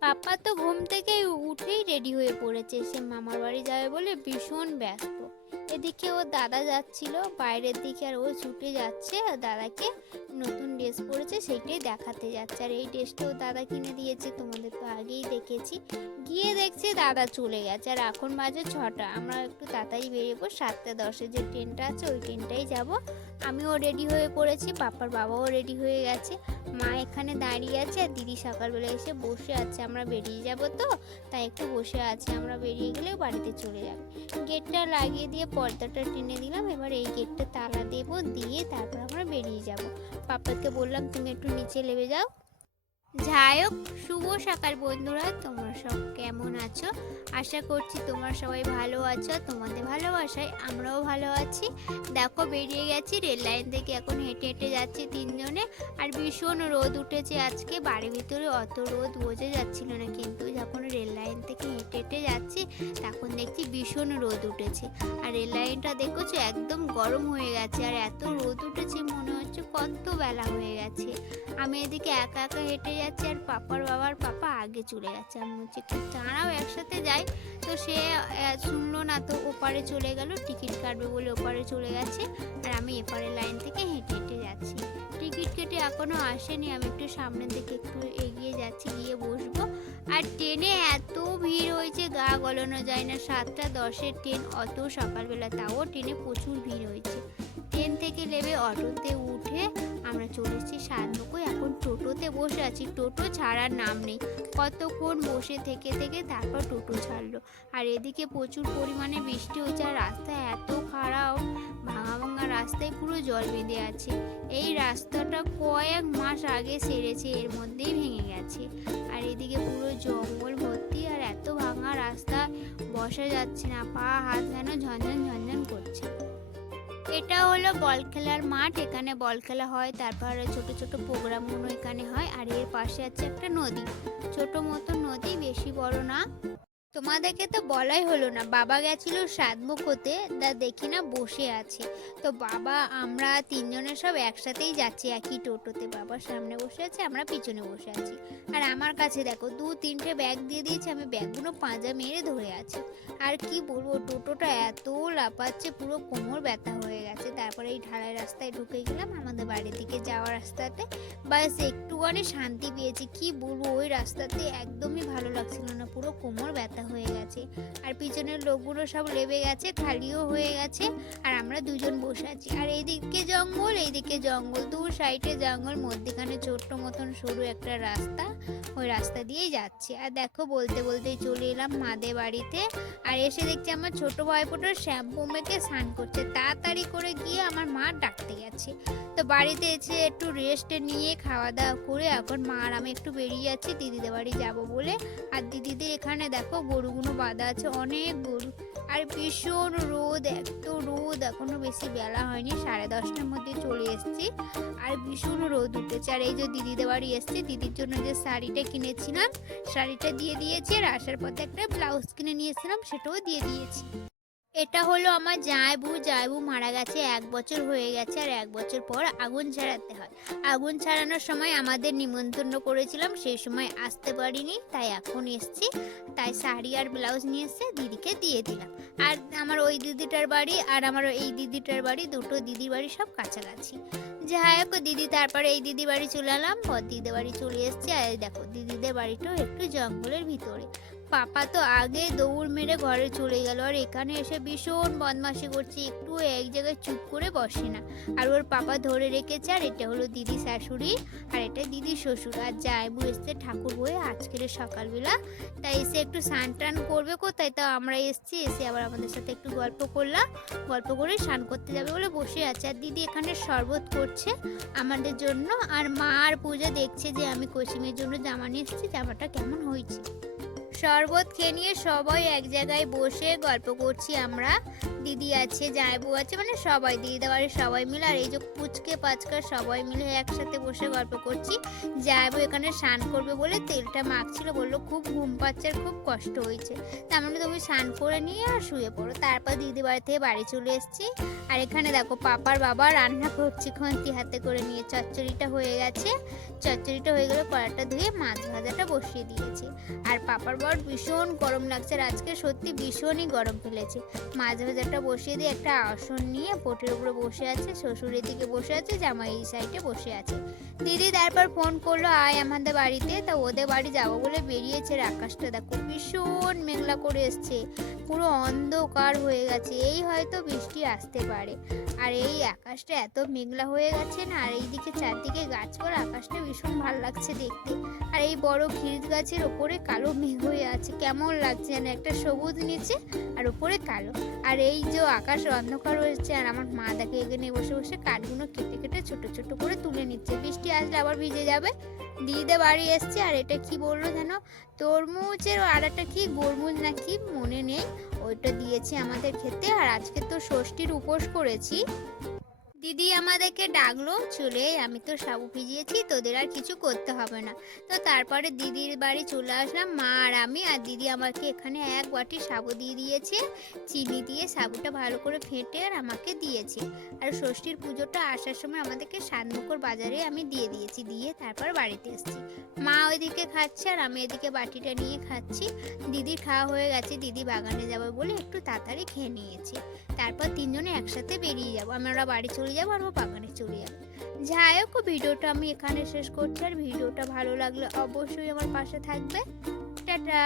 পাপা তো ঘুম থেকে উঠেই রেডি হয়ে পড়েছে। সে মামার বাড়ি যাবে বলে ভীষণ ব্যস্ত। এদিকে ও দাদা যাচ্ছিল, বাইরের দিকে আর ও ছুটে যাচ্ছে আর দাদাকে নতুন ড্রেস পরেছে সেইটাই দেখাতে যাচ্ছে। আর এই ড্রেসটা ও দাদা কিনে দিয়েছে, তোমাদের তো আগেই দেখেছি। গিয়ে দেখছে দাদা চলে গেছে। আর এখন বাজে ছটা, আমরা একটু তাড়াতাড়ি বেরিয়েবো সাতটা দশে যে ট্রেনটা আছে ওই ট্রেনটাই যাব। আমিও রেডি হয়ে পড়েছি, পাপার বাবাও রেডি হয়ে গেছে। মা এখানে দাঁড়িয়ে আছে আর দিদি সকালবেলা এসে বসে আছে। আমরা বেরিয়ে যাব তো, তাই একটু বসে আছে। আমরা বেরিয়ে গেলেও বাড়িতে চলে যাবে। গেটটা লাগিয়ে দিয়ে পর্দাটা টেনে দিলাম এবার এই গেটটা তালা দেবো, দিয়ে তারপর আমরা বেরিয়ে যাব। পাপাকে বললাম, তুমি একটু নিচে নেমে যাও। যাই হোক, শুভ সকাল বন্ধুরা, তোমরা সব কেমন আছো? আশা করছি তোমরা সবাই ভালো আছো, তোমাদের ভালোবাসায় আমরাও ভালো আছি। দেখো, বেরিয়ে গেছি, রেল লাইন থেকে এখন হেঁটে হেঁটে যাচ্ছি তিনজনে। আর ভীষণ রোদ উঠেছে আজকে, বাড়ির ভিতরে অত রোদ বোঝা যাচ্ছিল না, কিন্তু যখন রেল লাইন থেকে হেঁটে হেঁটে যাচ্ছি তখন দেখছি ভীষণ রোদ উঠেছে। আর রেল লাইনটা দেখেছ? একদম গরম হয়ে গেছে। আর এত রোদ উঠেছে, মনে হচ্ছে কত বেলা হয়ে গেছে। আমি এদিকে একা একা হেঁটে যাচ্ছি আর পাপার বাবার পাপা আগে চলে গেছে। আমি হচ্ছে একটু তারাও একসাথে যাই। তো সে শুনলো না তো, ওপারে চলে গেল, টিকিট কাটবে বলে ওপারে চলে গেছে। আর আমি এপারে লাইন থেকে হেঁটে হেঁটে যাচ্ছি। টিকিট কেটে এখনও আসেনি। আমি একটু সামনের দিকে একটু এগিয়ে যাচ্ছি, গিয়ে বসবো। আর ট্রেনে এত ভিড় হয়েছে, গা গলানো যায় না। সাতটা দশের ট্রেন, অত সকালবেলা, তাও ট্রেনে প্রচুর ভিড় হয়েছে। ট্রেন থেকে নেমে অটোতে উঠে আমরা চলে এসেছি এখন টোটোতে বসে আছি। টোটো ছাড়ার নাম নেই। কতক্ষণ বসে থেকে থেকে তারপর টোটো ছাড়লো। আর এদিকে প্রচুর পরিমাণে বৃষ্টি হয়েছে আর রাস্তা এত খারাপ। ভাঙা ভাঙা রাস্তায় পুরো জল বেঁধে আছে। এই রাস্তাটা কয়েক মাস আগে সেরেছে, এর মধ্যেই ভেঙে গেছে। আর এদিকে পুরো জঙ্গল ভর্তি আর এত ভাঙা রাস্তা, বসা যাচ্ছে না, পা, হাত যেন ঝনঝন ঝনঝন করছে। এটা হলো বল খেলার মাঠ, এখানে বল খেলা হয়, তারপরে ছোট ছোট প্রোগ্রামগুলো এখানে হয়, আর এর পাশে আছে একটা নদী। ছোট মতো নদী, বেশি বড় না। তোমাদেরকে তো বলাই হলো না। বাবা গেছিল সাতমুখ হতে, দা দেখি না বসে আছে। তো বাবা, আমরা তিনজনের সব একসাথেই যাচ্ছি একই টোটোতে। বাবা সামনে বসে আছে, আমরা পিছনে বসে আছি। আর আমার কাছে দেখো, দু তিনটে ব্যাগ দিয়ে দিয়েছে, আমি ব্যাগগুলো পাঁজা মেরে ধরে আছি। আর কি বলব, টোটোটা এত লাপাচ্ছে পুরো কোমর ব্যথা হয়ে গেছে। তারপরে এই ঢালাই রাস্তায় ঢুকে গেলাম আমাদের বাড়ির দিকে যাওয়ার রাস্তাতে। বাস, একটুখানি শান্তি পেয়েছি। কি বলব, ওই রাস্তাতে একদমই ভালো লাগছিল না, পুরো কোমর ব্যথা। হয়ে গেছে। আর পিছনের লোকগুলো সব লেবে গেছে খালিও হয়ে গেছে। আর আমরা দুজন বসে আছি। আর এইদিকে জঙ্গল এইদিকে জঙ্গল। দু সাইডে জঙ্গল, মধ্যেখানে ছোট্ট মতন সরু একটা রাস্তা। ওই রাস্তা দিয়েই যাচ্ছে। আর দেখো, বলতে বলতেই চলে এলাম মাদে বাড়িতে। আর এসে দেখছি আমার ছোট ভাইপোটার শ্যাম্পু মেখে স্নান করছে। তাড়াতাড়ি করে গিয়ে আমার মা ডাকতে গেছে। তো বাড়িতে এসে একটু রেস্ট নিয়ে খাওয়া দাওয়া করে এখন মা আর আমি একটু বেরিয়ে যাচ্ছি। দিদিদের বাড়ি যাব বলে। আর দিদিদের এখানে দেখো, গরুগুলো বাঁধা আছে। অনেক গরু। আর ভীষণ রোদ, এত রোদ, এখনও বেশি বেলা হয়নি, সাড়ে দশটার মধ্যে চলে এসেছি। আর ভীষণ রোদ উঠেছে। আর এই যে দিদিদের বাড়ি এসছে, দিদির জন্য যে শাড়িটা কিনেছিলাম, শাড়িটা দিয়ে দিয়েছি আর আসার পথে একটা ব্লাউজ কিনে নিয়েছিলাম, সেটাও দিয়ে দিয়েছি। এটা হলো আমার জায়বু জায়বু মারা গেছে, এক বছর হয়ে গেছে আর এক বছর পর আগুন ছাড়াতে হয়। আগুন ছাড়ানোর সময় আমাদের নিমন্ত্রণ করেছিলাম, সেই সময় আসতে পারিনি, তাই এখন এসছি। তাই শাড়ি আর ব্লাউজ নিয়ে এসে দিদিকে দিয়ে দিলাম। আর আমার ওই দিদিটার বাড়ি আর আমার এই দিদিটার বাড়ি, দুটো দিদির বাড়ি সব কাছাকাছি। যাই হোক, দিদি তারপরে এই দিদি বাড়ি চলে এলাম দিদিদের বাড়ি চলে এসছি। আর দেখো, দিদিদের বাড়িটাও একটু জঙ্গলের ভিতরে। পাপা তো আগে দৌড় মেরে ঘরে চলে গেল আর এখানে এসে ভীষণ বদমাশি করছে। একটু এক জায়গায় চুপ করে বসে না। আর ওর পাপা ধরে রেখেছে আর এটা হলো দিদি শাশুড়ি আর এটা দিদি শ্বশুর। আর জায়বু এসছে ঠাকুর বয়ে আজকের সকালবেলা। তাই এসে একটু স্নান টান করবে কোথায়? তো আমরা এসছি, এসে আবার আমাদের সাথে একটু গল্প করলাম। গল্প করে স্নান করতে যাবে বলে বসে আছে। আর দিদি এখানে শরবত করছে আমাদের জন্য। আর মা আর পূজা দেখছে যে আমি কসিমের জন্য জামা নিয়ে এসেছি। জামাটা কেমন হয়েছে? শরবত খেয়ে নিয়ে সবাই এক জায়গায় বসে গল্প করছি আমরা। দিদি আছে জায়বু আছে মানে সবাই দিদি বাড়ির সবাই মিলে। আর এই যে পুচকে পাচকা সবাই মিলে একসাথে বসে গল্প করছি। জায়বু এখানে স্নান করবে বলে তেলটা মাখছিল, বলল, খুব ঘুম পাচ্ছে আর খুব কষ্ট হয়েছে। তার মানে তুমি স্নান করে নিয়ে আর শুয়ে পড়ো। তারপর দিদি বাড়ি থেকে বাড়ি চলে এসেছি। আর এখানে দেখো, পাপার বাবা রান্না করছে খন্তি হাতে করে নিয়ে। চচ্চড়িটা হয়ে গেছে। চচ্চড়িটা হয়ে গেলে কড়াটা ধুয়ে মাছ ভাজাটা বসিয়ে দিয়েছি। আর পাপার বর ভীষণ গরম লাগছে আর আজকে সত্যি ভীষণই গরম ফেলেছে। মাছ ভাজাটা বসিয়ে দিয়ে একটা আসন নিয়ে পোটের উপরে বসে আছে, শ্বশুরের দিকে বসে আছে, জামাই এই সাইডে বসে আছে। দিদি তারপর ফোন করল, আয় আমাদের বাড়িতে। তা ওদের বাড়ি যাব বলে বেরিয়েছে আকাশটা। দেখো ভীষণ মেঘলা করে এসছে, পুরো অন্ধকার হয়ে গেছে। এই হয়তো বৃষ্টি আসতে পারে। আর এই আকাশটা এত মেঘলা হয়ে গেছে না, আর এইদিকে চারদিকে গাছ গাছপালা, আকাশটা ভীষণ ভালো লাগছে দেখতে। আর এই বড় খিরিজ গাছের ওপরে কালো মেঘ হয়ে আছে, কেমন লাগছে যেন একটা সবুজ নিচে আর উপরে কালো। আর এই যে আকাশ অন্ধকার হয়েছে আর আমার মা দেখে এখানে বসে বসে কাঠগুলো কেটে কেটে ছোট ছোট করে তুলে নিচ্ছে। বৃষ্টি আসলে আবার ভিজে যাবে। দিদিদে বাড়ি এসছে আর এটা কি বলল যেন? তরমুজের আর একটা কি গরমুজ না কি মনে নেই। ওইটা দিয়েছে আমাদের খেতে আর আজকে তো ষষ্ঠীর উপোস করেছি। দিদি আমাদেরকে ডাকলো, চলে আমি তো সাবু ভিজিয়েছি, তোদের আর কিছু করতে হবে না। তো তারপরে দিদির বাড়ি চলে আসলাম, মা আর আমি, আর দিদি আমাকে এখানে এক বাটি সাবু দিয়ে দিয়েছে, চিনি দিয়ে সাবুটা ভালো করে ফেটে আর আমাকে দিয়েছে। আর ষষ্ঠীর পুজোটা আসার সময় আমাদেরকে সাতমুখর বাজারে আমি দিয়ে দিয়েছি, দিয়ে তারপর বাড়িতে এসেছি। মা ওইদিকে খাচ্ছে আর আমি এদিকে বাটিটা নিয়ে খাচ্ছি। দিদি খাওয়া হয়ে গেছে, দিদি বাগানে যাবে বলে একটু তাড়াতাড়ি খেয়ে নিয়েছি। তারপর তিনজনে একসাথে বেরিয়ে যাব, আমরা বাড়ি চলে যাব আর ও বাগানে চলে যাব। যাই হোক, ভিডিওটা আমি এখানে শেষ করছি। আর ভিডিওটা ভালো লাগলে অবশ্যই আমার পাশে থাকবে। টাটা!